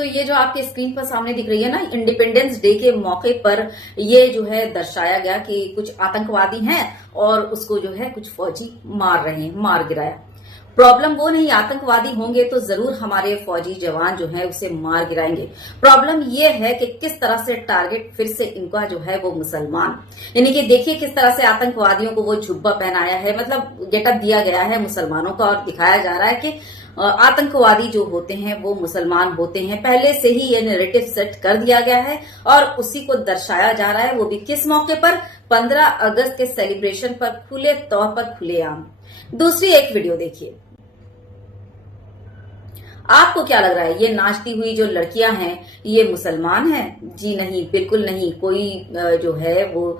तो ये जो आपके स्क्रीन पर सामने दिख रही है ना, इंडिपेंडेंस डे के मौके पर ये जो है दर्शाया गया कि कुछ आतंकवादी हैं और उसको जो है कुछ फौजी मार रहे हैं, मार गिराया। प्रॉब्लम वो नहीं, आतंकवादी होंगे तो जरूर हमारे फौजी जवान जो है उसे मार गिराएंगे। प्रॉब्लम ये है कि किस तरह से टारगेट फिर से इनका जो है वो मुसलमान, यानी कि देखिए किस तरह से आतंकवादियों को वो जुब्बा पहनाया है, मतलब गेटअप दिया गया है मुसलमानों का और दिखाया जा रहा है कि आतंकवादी जो होते हैं वो मुसलमान होते हैं। पहले से ही ये नैरेटिव सेट कर दिया गया है और उसी को दर्शाया जा रहा है, वो भी किस मौके पर, 15 अगस्त के सेलिब्रेशन पर खुले तौर पर, खुलेआम। दूसरी एक वीडियो देखिए। आपको क्या लग रहा है, ये नाचती हुई जो लड़कियां हैं ये मुसलमान हैं? जी नहीं, बिल्कुल नहीं। कोई जो है वो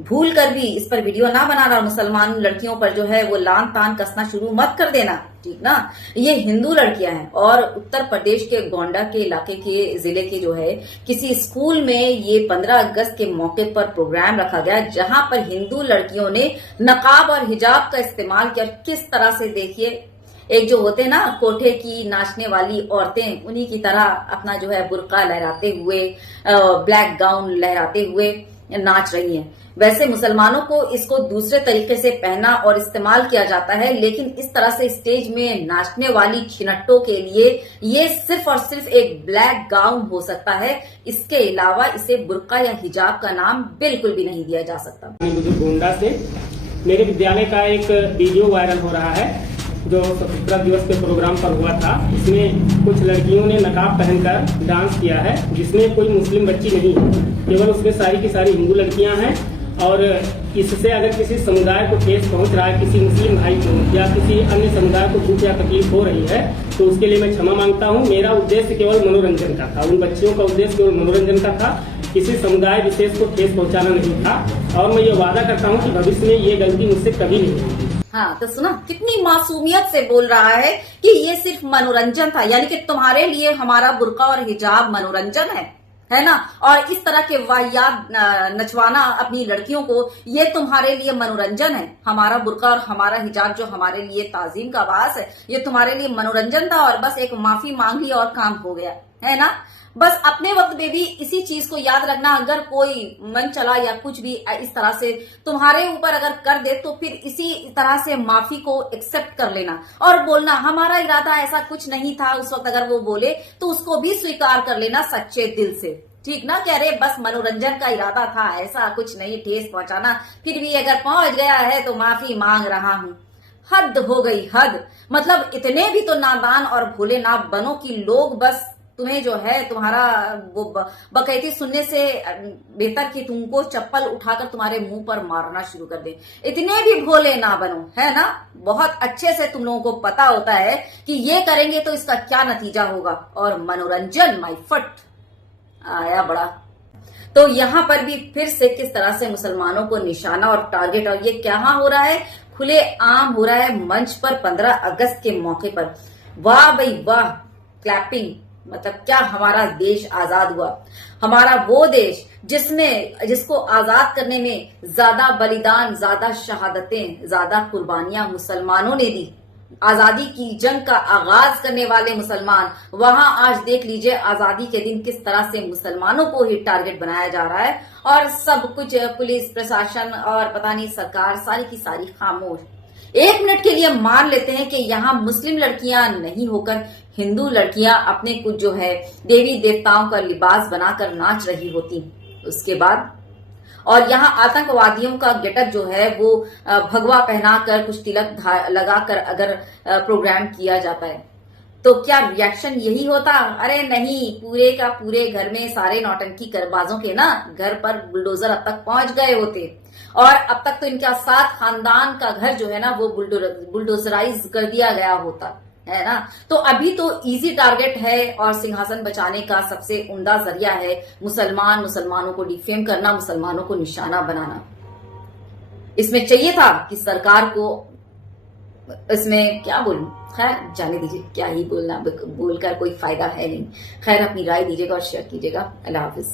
भूल कर भी इस पर वीडियो ना बनाना, मुसलमान लड़कियों पर जो है वो लान तान कसना शुरू मत कर देना, ठीक ना। ये हिंदू लड़कियां हैं और उत्तर प्रदेश के गोंडा के इलाके के जिले के जो है किसी स्कूल में ये 15 अगस्त के मौके पर प्रोग्राम रखा गया, जहां पर हिंदू लड़कियों ने नकाब और हिजाब का इस्तेमाल किया। किस तरह से देखिए, एक जो होते ना कोठे की नाचने वाली औरतें, उन्हीं की तरह अपना जो है बुर्का लहराते हुए, ब्लैक गाउन लहराते हुए नाच रही हैं। वैसे मुसलमानों को इसको दूसरे तरीके से पहना और इस्तेमाल किया जाता है, लेकिन इस तरह से स्टेज में नाचने वाली छिनट्टों के लिए ये सिर्फ और सिर्फ एक ब्लैक गाउन हो सकता है। इसके अलावा इसे बुर्का या हिजाब का नाम बिल्कुल भी नहीं दिया जा सकता। गोंडा से मेरे विद्यालय का एक वीडियो वायरल हो रहा है जो स्वतंत्रता दिवस के प्रोग्राम पर हुआ था। इसमें कुछ लड़कियों ने नकाब पहनकर डांस किया है, जिसमें कोई मुस्लिम बच्ची नहीं है, केवल उसमें सारी की सारी हिंदू लड़कियां हैं। और इससे अगर किसी समुदाय को ठेस पहुंच रहा है, किसी मुस्लिम भाई को या किसी अन्य समुदाय को दुख या तकलीफ हो रही है, तो उसके लिए मैं क्षमा मांगता हूं। मेरा उद्देश्य केवल मनोरंजन का था, उन बच्चियों का उद्देश्य केवल मनोरंजन का था, किसी समुदाय विशेष को ठेस पहुंचाना नहीं था। और मैं ये वादा करता हूँ कि भविष्य में ये गलती मुझसे कभी नहीं होगी। हाँ, तो सुना कितनी मासूमियत से बोल रहा है कि ये सिर्फ मनोरंजन था, यानी कि तुम्हारे लिए हमारा बुर्का और हिजाब मनोरंजन है ना। और इस तरह के वाहियात नचवाना अपनी लड़कियों को, ये तुम्हारे लिए मनोरंजन है। हमारा बुर्का और हमारा हिजाब जो हमारे लिए ताजीम का बास है, ये तुम्हारे लिए मनोरंजन था और बस एक माफी मांग ली और काम हो गया, है ना। बस अपने वक्त में भी इसी चीज को याद रखना, अगर कोई मन चला या कुछ भी इस तरह से तुम्हारे ऊपर अगर कर दे तो फिर इसी तरह से माफी को एक्सेप्ट कर लेना और बोलना हमारा इरादा ऐसा कुछ नहीं था। उस वक्त अगर वो बोले तो उसको भी स्वीकार कर लेना सच्चे दिल से, ठीक ना। कह रहे बस मनोरंजन का इरादा था, ऐसा कुछ नहीं, ठेस पहुंचाना। फिर भी अगर पहुंच गया है तो माफी मांग रहा हूं। हद हो गई, हद। मतलब इतने भी तो नादान और भोले ना बनो कि लोग बस तुम्हें जो है तुम्हारा वो बकैती सुनने से बेहतर कि तुमको चप्पल उठाकर तुम्हारे मुंह पर मारना शुरू कर दे। इतने भी भोले ना बनो, है ना। बहुत अच्छे से तुम लोगों को पता होता है कि ये करेंगे तो इसका क्या नतीजा होगा। और मनोरंजन माय फट आया बड़ा। तो यहां पर भी फिर से किस तरह से मुसलमानों को निशाना और टारगेट, और ये क्या हो रहा है, खुले आम हो रहा है मंच पर 15 अगस्त के मौके पर। वाह भाई वाह, क्लैपिंग। मतलब क्या हमारा देश आजाद हुआ, हमारा वो देश जिसको आजाद करने में ज्यादा बलिदान, ज्यादा शहादतें, ज्यादा कुर्बानियां मुसलमानों ने दी। आजादी की जंग का आगाज करने वाले मुसलमान, वहां आज देख लीजिए आजादी के दिन किस तरह से मुसलमानों को ही टारगेट बनाया जा रहा है। और सब कुछ पुलिस प्रशासन और पता नहीं सरकार सारी की सारी खामोश। एक मिनट के लिए मान लेते हैं कि यहाँ मुस्लिम लड़कियां नहीं होकर हिंदू लड़कियां अपने कुछ जो है देवी देवताओं का लिबास बनाकर नाच रही होती, उसके बाद और यहाँ आतंकवादियों का गेटअप जो है वो भगवा पहनाकर कुछ तिलक लगाकर अगर प्रोग्राम किया जाता है तो क्या रिएक्शन यही होता? अरे नहीं, पूरे का पूरे घर में सारे नौटंकी करबाजों के ना घर पर बुलडोजर अब तक पहुंच गए होते और अब तक तो इनका 7 खानदान का घर जो है ना वो बुलडोजराइज कर दिया गया होता, है ना। तो अभी तो इजी टारगेट है और सिंहासन बचाने का सबसे उम्दा जरिया है मुसलमानों को डिफेम करना, मुसलमानों को निशाना बनाना। इसमें चाहिए था कि सरकार को, इसमें क्या बोलूं, खैर जाने दीजिए, क्या ही बोलना, बोलकर कोई फायदा है नहीं। खैर अपनी राय दीजिएगा और शेयर कीजिएगा। अल्लाह हाफिज।